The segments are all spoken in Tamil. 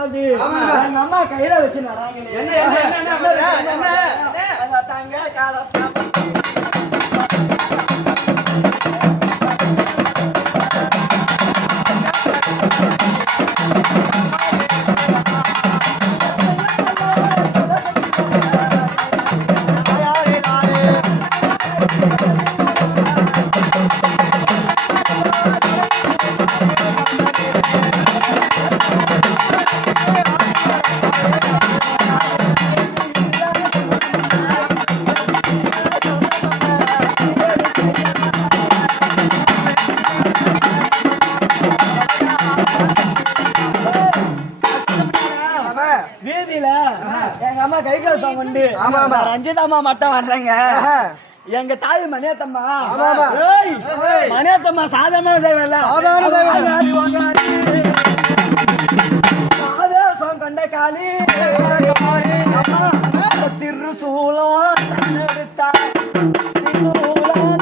வரும்போது எங்க அம்மா கையில வச்சு நடாங்க தாங்க கால ரஞ்சிதாமா மட்டும் வர்றேங்க எங்க தாய் மணியத்தம்மா மணியத்தம்மா சாதாரண தேவையில்ல ஆதேசம் கண்ட காலி திருசூலம்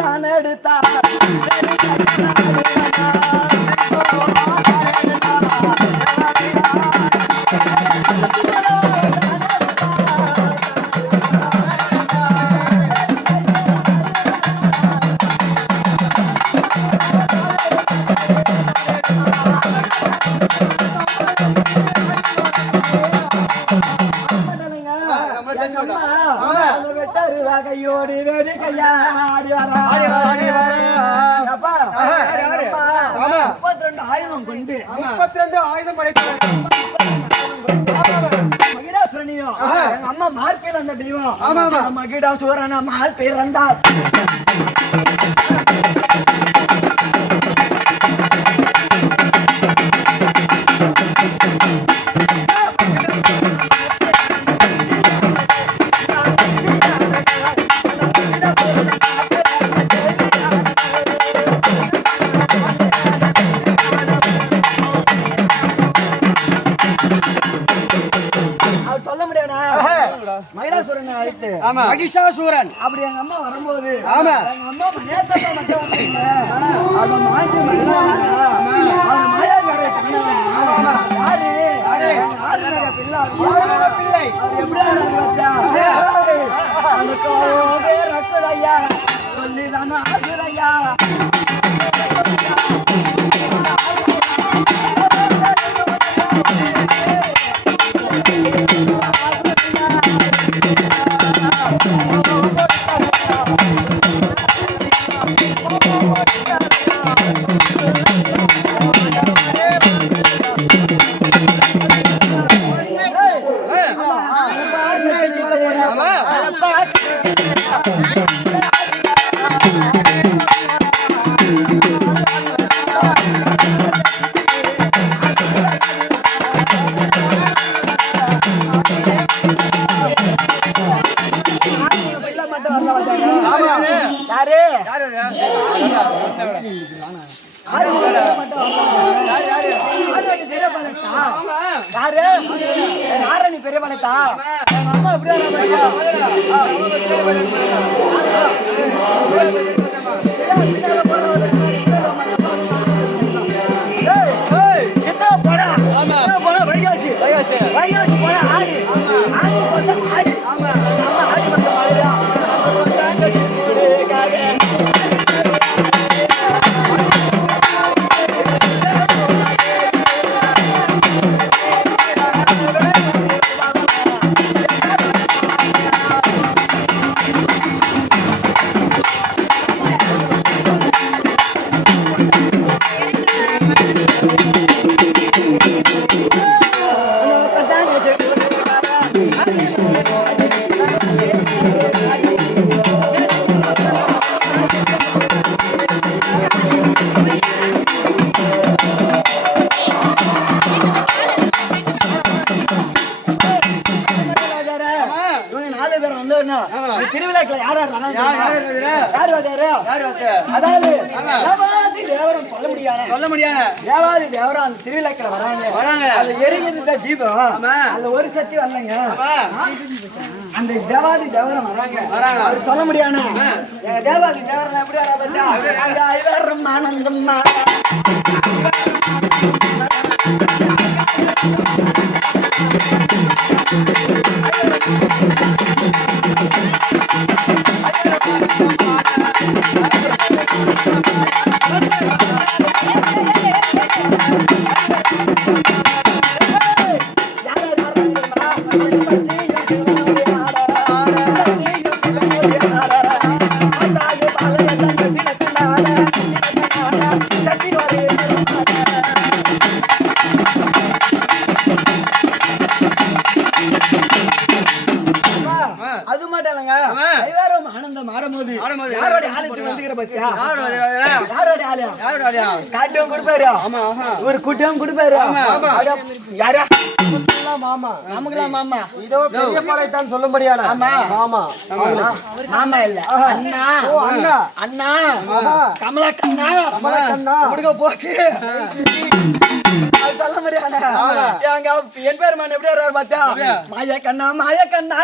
தான் எடுத்தா கையோடி வேடி கையா ஆடி வர 32 ஆயுதம் கொண்டு 32 ஆயுதம் படைத்தார் மகிடாசுரனியும் எங்க அம்மா மார்பேர் அந்த தெய்வம் மகிடாசுரன் மார்பேர் வந்தார் மகிஷாசூரன் அப்படி எங்க அம்மா வரும்போது எங்க அம்மா மணியத்தம்மா மட்டும் வந்தாங்க அவ மாட்டி மாயாக்காரரை பிள்ளை ரக்குதையா சொல்லிதான ஆகுதையா பெரிய பணத்தா அம்மா வைகாசி போன ஆடி ஆடி ஆடி திருவிழாக்கள் யார் அதாவது தேவரம் சொல்ல முடியாது தேவாதி தேவரம் அந்த திருவிழாக்கள் வராங்க அது எரிகிறது தீபம் அதுல ஒரு சக்தி வரலைங்க அந்த தேவாதி தேவரம் வராங்க அவர் சொல்ல முடியாது தேவாதி தேவரம் எப்படி வர ஐவரும் ஆனந்தம் யாரோட ஆளுக்கு வந்துக்கிற பத்தியா யாரோட ஆளு காட்டும் கொடுப்பாரு ஒரு கூட்டம் கொடுப்பாரு யாரா மாமா நமக்குலாம் மாமா இதோ பெரிய பாளையத்தான் சொல்ல முடியாது ஆமா ஆமா மாமா இல்ல அண்ணா அண்ணா அண்ணா கமலா கண்ணா கமலா கண்ணா முடிக்க போச்சு சொல்ல முடியாது எங்க என் பேர் மன் எப்படி வர்றாரு பார்த்தா மாயா கண்ணா மாயா கண்ணா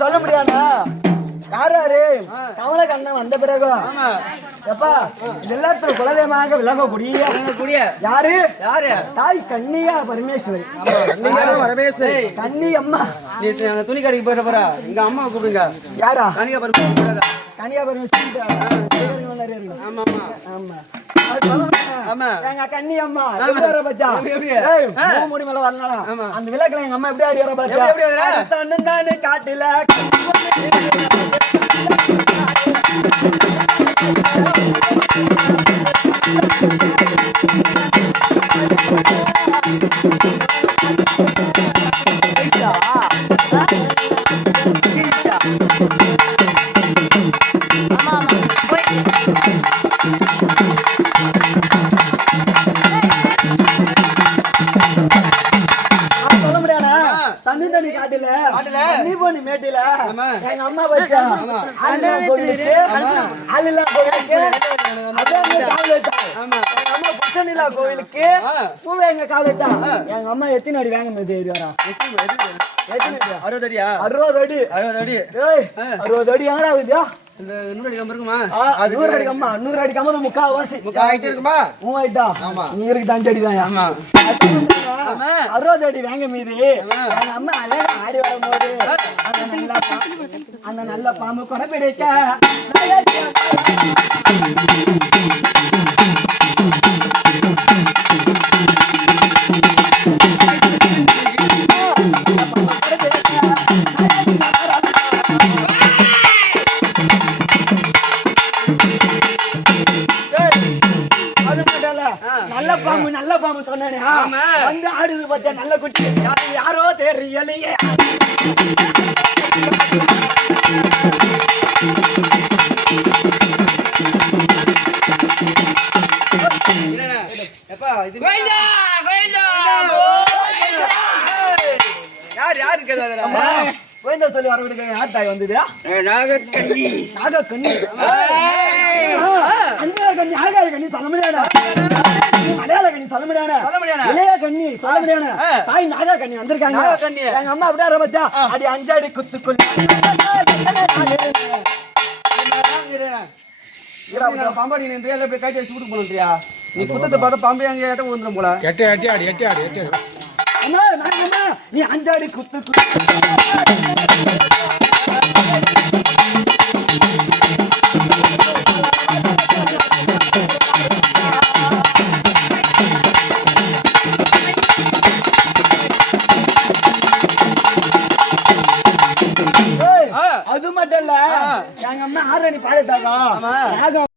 சொல்ல முடியாதா யாரு கமல கண்ணன் வந்த பிறகு எப்பா எல்லாத்துல குலதெய்வமாக விளங்கக்கூடிய யாரு யாரு தாய் கன்னியா பரமேஸ்வரி பரமேஸ்வரி கன்னி அம்மா நீ துணி கடைக்கு போயிட்டு போற எங்க அம்மா கூப்பிடுங்க யாரா கனியா பரமேஸ்வரி கனியா பரமேஸ்வரி ஆமா ஆமா ஆமா எங்க கன்னி அம்மா மூடி மேல வரலாம் அந்த விளக்குல எங்க அம்மா எப்படி ஆடி வர பாத்தா தன்னு காட்டுல தண்ணி காட்டுல நீ போனி மேட்டில எங்க அம்மா வச்சா கோவிலுக்கு கோவிலுக்கு பூவை எங்க கால் வச்சா எங்க அம்மா எத்தனை அடி வாங்க மேதி வரா 60 அடியா 60 அடி 60 அடி 60 அடி எங்கடா ஆகுதியா இந்த 100 அடி கம்பு இருக்குமா அது 100 அடி கம்பா 100 அடி கம்பு முக்காவாசி முக்காயிட்டு இருக்குமா மூவாயிட்டா ஆமா நீ இருக்கு 5 அடி தான் ஆமா 60 அடி வாங்க மீதி எங்க அம்மா அழகா ஆடி வரும்போது அந்த நல்ல பாம்பு கொடை பிடிக்க நல்ல பாம்பு சொன்னானே வந்து ஆடுது பார்த்தா நல்ல குட்டி யாரோ தெரியலையே சொல்லி வர விடுங்க யார் தாய் வந்தது நாகக்கண்ணி நாகக்கண்ணி ஆகாய கண்ணி சொல்ல முடியாது மலையாள கண்ணி சொல்ல முடியாது இளைய கண்ணி சொல்ல முடியாது தாய் நாகா கண்ணி வந்திருக்காங்க எங்க அம்மா அப்படியே பச்சா அடி 5 அடி குத்துக்குள்ள பாம்பாடி நீ கை வச்சு விட்டு போனியா நீ குத்தத்தை பார்த்தா பாம்பே அங்கே ஏட்ட வந்துடும் போல எட்டு அம்மா நீ 5 அடி குத்து அது மட்டும் இல்ல எங்க அம்மா 6 அடி பாடத்தாங்க